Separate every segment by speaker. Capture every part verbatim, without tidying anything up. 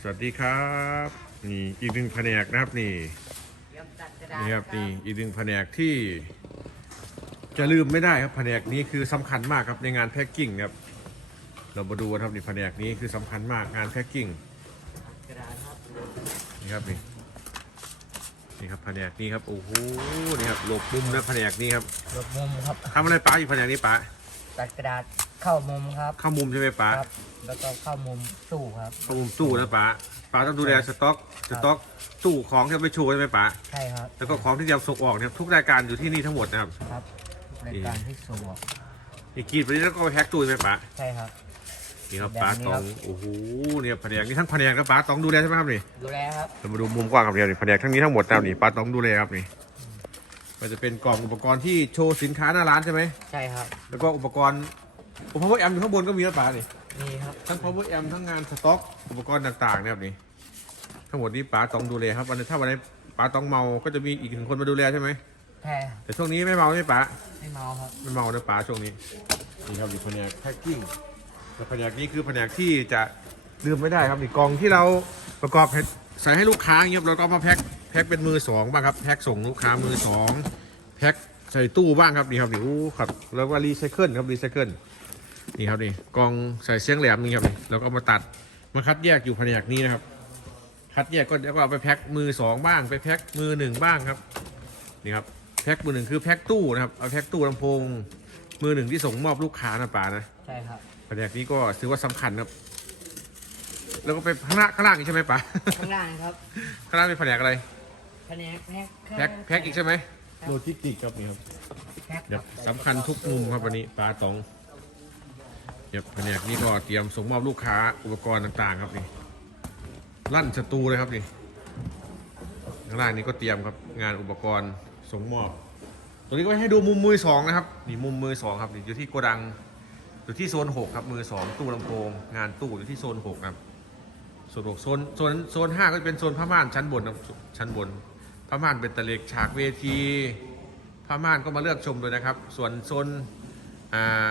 Speaker 1: วัสดีครับนี่อีกหนึ่งแผนกนะครับนี่นี่ครับนี่อีกหนึ่งแผนกที่จะลืมไม่ได้ครับแผนกนี้คือสำคัญมากครับในงานแพ็กกิ้งครับเรามาดูครับนี่แผนกนี้คือสำคัญมากงานแพ็กกิ้งนี่ครับนี่นี่ครับแผนกนี้ครับโอ้โหนี่ครับหลบมุมนะแผนกนี้ครับ
Speaker 2: หลบมุมครับ
Speaker 1: ทำอะไรป้าอยู่แผนกนี้ป้า
Speaker 2: ตัดกระดาษเข้ามุมครับ
Speaker 1: เข้ามุมใช่ไหมป้า
Speaker 2: ครับแล้วก็เข้ามุมตู้ครับ
Speaker 1: เข้ามุมตู้นะป้าป้าต้องดูแลสต็อกสต็อกตู้ของที่ไปโชว์ใช่ไหมป้า
Speaker 2: ใช่ครับ
Speaker 1: แล้วก็ของที่จะส่งออกเนี่ยทุกรายการอยู่ที่นี่ทั้งหมดนะครับ
Speaker 2: ครับรายการที่ส่งออก
Speaker 1: อีกกีดไปนี้แล้วก็ไปแพ็กตู้ใช่ไหมป้า
Speaker 2: ใช่ครับ
Speaker 1: นี่ครับป้าตองโอ้โหเนี่ยแผนกนี่ทั้งแผนกนะป้าตองดูแลใช่ไหมครับนี่
Speaker 2: ดูแลครับ
Speaker 1: เรามาดูมุมกว้างครับเดียวนี่แผนกทั้งนี้ทั้งหมดแล้วนี่ป้าตองดูแลครับนี่มันจะเป็นกล่องอุปกรณ์ที่โชว์สินค้าหน้าร้านใช่ไหม
Speaker 2: ใช่ครับ
Speaker 1: แล้วก็อุปกรณ์อุปกรณ์แอมอยู่ข้างบนก็มีนะป้านี่
Speaker 2: มีครับ
Speaker 1: ทั้ง power amp ทั้งงานสต็อกอุปกรณ์ต่างๆนะครับนี่ทั้งหมดนี้ป้าตองดูแลครับวันนี้ถ้าวันนี้ป้าตองเมาก็จะมีอีกหนึ่งคนมาดูแลใช่ไหม
Speaker 2: ใช่
Speaker 1: แต่ช่วงนี้ไม่เมาใช่ป้า
Speaker 2: ไม่เมาครับ
Speaker 1: ไม่เมานะป้าช่วงนี้นี่ครับนี่แผนกแพ็คกิ้งและแผนกนี้คือแผนกที่จะลืมไม่ได้ครับนี่กล่องที่เราประกอบใส่ให้ลูกค้าเงี้ยเราก็มาแพ็คแพ็คเป็นมือสองบ้างครับแพ็คส่งลูกค้ามือสองแพ็คใส่ตู้บ้างครับนี่ครับนี่อู้ครับแล้วก็รีไซเคิลครับรีไซเคิลนี่ครับนี่กล่องใส่เสียงแหลมนี่ครับนี่แล้วก็มาตัดมาคัดแยกอยู่แผนกนี้นะครับคัดแยกก็แล้วก็เอาไปแพ็คมือสองบ้างไปแพ็คมือหนึ่งบ้างครับนี่ครับแพ็คมือหนึ่งคือแพ็คตู้นะครับเอาแพ็คตู้ลำโพงมือหนึ่งที่ส่งมอบลูกค้านะป่านะ
Speaker 2: ใช่ครับ
Speaker 1: แผนกนี้ก็ถือว่าสำคัญครับแล้วก็ไปข้างล่างข้างล่างอีกใช่ไหมป่า
Speaker 2: ข้างล่างครับ
Speaker 1: ข้างล่างเป็นแผนกอะไร
Speaker 2: แผนกแพ็ค
Speaker 1: แพ็คแพ็คอีกใช่ไหมโลจิสติกครับนี่ครับสำคัญทุกมุมครับวันนี้ปลาตองแผนกนี้ก็เตรียมส่งมอบลูกค้าอุปกรณ์ต่างๆครับนี่ลั่นสตูเลยครับนี่ข้างล่างนี้ก็เตรียมครับงานอุปกรณ์ส่งมอบตัวนี้ก็ให้ดูมุมมือสองนะครับนี่มุมมือสองครับนี่อยู่ที่โกดังอยู่ที่โซนหกครับมือสองตู้ลำโพงงานตู้อยู่ที่โซนหกครับโซนหกโซนโซนโซนห้าก็เป็นโซนผ้าม่านชั้นบนครับชั้นบนผ้าม่านเป็นตะเล็กฉากเวทีผ้าม่านก็มาเลือกชมเลยนะครับส่วนโซนอ่า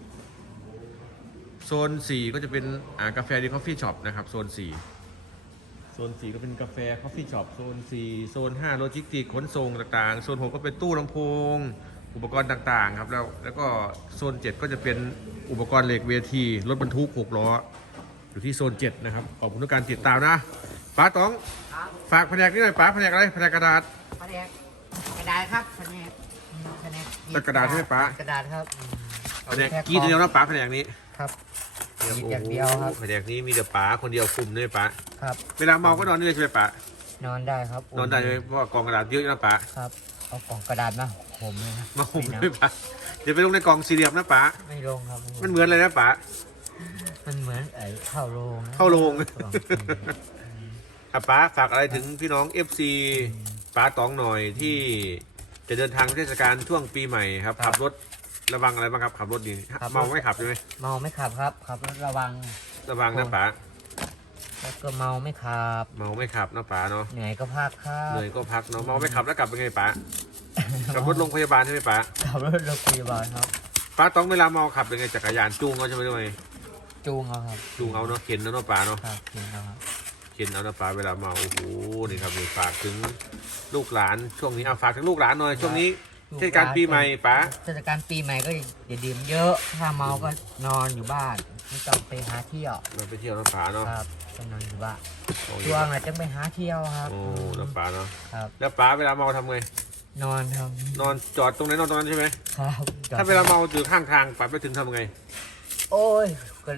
Speaker 1: โซนสี่ก็จะเป็นกาแฟดีคอฟฟี่ช็อปนะครับโซนสี่โซนสี่ก็เป็นกาแฟคอฟฟี่ช็อปโซนสี่โซนห้าโลจิสติกขนส่งต่างๆโซนหกก็เป็นตู้ลำโพงอุปกรณ์ต่างๆครับแล้วแล้วก็โซนเจ็ดก็จะเป็นอุปกรณ์เหล็กเวทีรถบรรทุกหกล้ออยู่ที่โซนเจ็ดนะครับขอบคุณทุกการติดตามนะป้าตองฝากแผนกนี้หน่อยป้าแผนกอะไรแผนกกระดาษ
Speaker 2: แผนกกระดาษครับแผนกแผน
Speaker 1: กกระดาษใช่ไหมป้าก
Speaker 2: ระดาษครับ
Speaker 1: แผนกกีเดียวนะป้าแผนกนี้
Speaker 2: ครับอย่างเดียวครับ
Speaker 1: แผนกนี้มีแต่ป๋าคนเดียวคุมด้วยป๋า
Speaker 2: ครับ
Speaker 1: เวลาเมาก็นอนนี่เลยใช่ไหมป๋าน
Speaker 2: อนได้ครับ
Speaker 1: นอนได้เพราะกองกระดาษเยอะนะป๋า
Speaker 2: ครับเอากล่องกระดาษมาผมเลยครับ
Speaker 1: มาผมด้วยป๋าเดี๋ยวไปลงในกล่องสี่เหลี่ยมนะป๋า
Speaker 2: ไม่ลงครับ
Speaker 1: มันเหมือนอะไรนะป๋า
Speaker 2: มันเหมือนไอ้เข้าโรง
Speaker 1: เข้าโรงอ่ะป๋าฝากอะไรถึงพี่น้องเอฟซีป๋าตองหน่อยที่จะเดินทางเทศกาลช่วงปีใหม่ครับขับรถระวังอะไรบ้างครับขับรถดีเมาไม่ขับใช่ไหม
Speaker 2: เมาไม่ขับครับขับรถระวัง
Speaker 1: ระวังนะป๋า
Speaker 2: แล้วก็เมาไม่ขับ
Speaker 1: เมาไม่ขับนะป๋าเนาะ
Speaker 2: เหนื่อยก็พักครับ
Speaker 1: เหนื่อยก็พักเนาะเมาไม่ขับแล้วกลับเป็นไงป๋าขับรถโรงพยาบาลใช่ไหมป๋า
Speaker 2: ขับรถโรงพยาบาลครับ
Speaker 1: ป๋าต้องเวลาเมาขับเป็นไงจักรยานจูงเขาใช่ไหมด้วย
Speaker 2: จูงเอาครับ
Speaker 1: จูงเอาเนาะเข็นเนาะป๋าเนาะ
Speaker 2: ครับเข็นเอาครับ
Speaker 1: เข็นเอานะป๋าเวลาเมาโอ้โหนี่ครับนี่ฝากถึงลูกหลานช่วงนี้เอาฝากถึงลูกหลานหน่อยช่วงนี้เทศกาลปีใหม่ป๋า
Speaker 2: เทศกาลปีใหม่ก็อย่าดื่มเยอะถ้าเมาก็นอนอยู่บ้านไม่ต้องไปหาเที่ยว
Speaker 1: เราไปเที่ยวน้ำป๋าเนาะ
Speaker 2: ครับก็นอนอยู่บ้านช่วงไหนจะไปหาเที่ยวครับ
Speaker 1: โอ้น้ำป๋าเนาะ
Speaker 2: ครับ
Speaker 1: แล้วป๋าเวลาเมาทำไง
Speaker 2: นอนครับ
Speaker 1: นอนจอดตรงไหนนอนตรงนั้นใช่ไหม
Speaker 2: ครับ
Speaker 1: ถ้าเวลาเมาอยู่ข้างทางป๋าไปถึงทำไง
Speaker 2: โอ้ยก็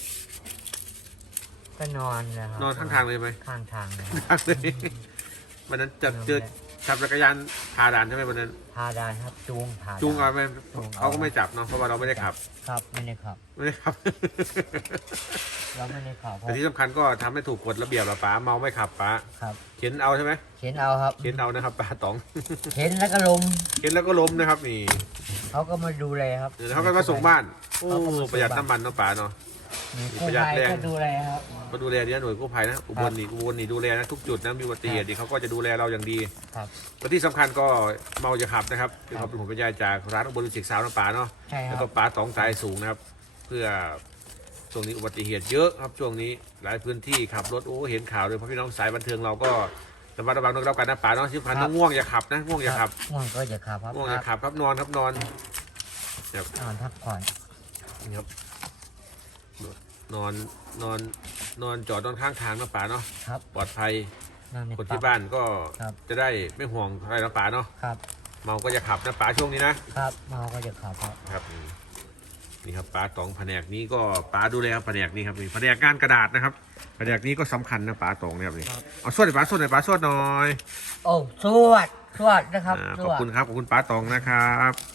Speaker 2: ก็นอนนะครับ
Speaker 1: นอนข้างทางเลยไหม
Speaker 2: ข้างทางเลย
Speaker 1: วันนั้นจะเจอขับจักรยานพาด่านใช่ไหมวันนั้น
Speaker 2: พาด่านครับจูงพา
Speaker 1: จูงเอาไหมเขาก็ไม่จับเนาะเพราะว่าเราไม่ได้ขับ
Speaker 2: ครับไม่ได้ขับ
Speaker 1: ไม่ได้ขับ
Speaker 2: เราไม่ได้ขับ
Speaker 1: แต่ที่สำคัญก็ทำให้ถูกกฎระเบียบป๋าเมาไม่ขับป๋า
Speaker 2: ครับ
Speaker 1: เข็นเอาใช่ไหม
Speaker 2: เข็นเอาครับ
Speaker 1: เข็นเอานะครับป๋าต๋อง
Speaker 2: เข็นแล้วก็ล้ม
Speaker 1: เข็นแล้วก็ล้มนะครับนี่
Speaker 2: เขาก็มาดูแลครับ
Speaker 1: เดี๋ยวเขาก็มาส่งบ้านโอ้ประหยัดน้ำมันเนาะป๋าเนาะ
Speaker 2: ประหยัดแรงก็ดูแลครับ
Speaker 1: ก็ดูแลเนี่ยหน่วยกู้ภัยนะอุบลนี่อุบลนี่ดูแลนะทุกจุดนะมีอุบัติเหตุเขาก็จะดูแลเราอย่างดี
Speaker 2: ครับ
Speaker 1: และที่สำคัญก็เมาจะขับนะครับคือเขาเป็นผลพยายจากร้านอุบลวิจิตรสาวน้ำป๋าเนาะแล้วก็ป๋าต๋องสายสูงนะครับเพื่อช่วงนี้อุบัติเหตุเยอะครับช่วงนี้หลายพื้นที่ขับรถโอ้เห็นข่าวเลยเพราะพี่น้องสายบันเทิงเราก็ระมัดระวังต้องรับกันนะป๋าเนาะที่สำคัญต้องง่วงอย่าขับนะง่วงอย่าขับ
Speaker 2: ง่วงก็อย่าขับครับ
Speaker 1: ง่วงอย่าขับครับนอนครับนอนครับ
Speaker 2: นอนพักผ่อน
Speaker 1: นี่ครับนอนนอนนอนจอดนอนข้างทางนะป๋าเนาะ
Speaker 2: ครับ
Speaker 1: ปลอดภัย
Speaker 2: นอนใน
Speaker 1: คน
Speaker 2: ปั๊
Speaker 1: ที่
Speaker 2: ม
Speaker 1: บ้านก็
Speaker 2: ครับ
Speaker 1: จะได้ไม่ห่วงอะไรนะป๋าเนาะ
Speaker 2: ครับ
Speaker 1: เมาก็อย่าขับนะป๋าช่วงนี้นะครับ
Speaker 2: เมาก็อย่าขับครับ
Speaker 1: ครับนี่ครับป๋าตองแผนกนี้ก็ป๋าดูแลครับแผนกนี้ครับนี่แผนกงานกระดาษนะครับแผนกนี้ก็สำคัญนะป๋าตองเนี่ยครับนี่เอาสวดหน่อยป๋าสวดหน่อยป๋าสวดหน่อย
Speaker 2: โอ้สวดสวดนะครับ
Speaker 1: อ่า
Speaker 2: ส
Speaker 1: ขอบ
Speaker 2: วด
Speaker 1: คุณครับขอบคุณป๋าตองนะครับ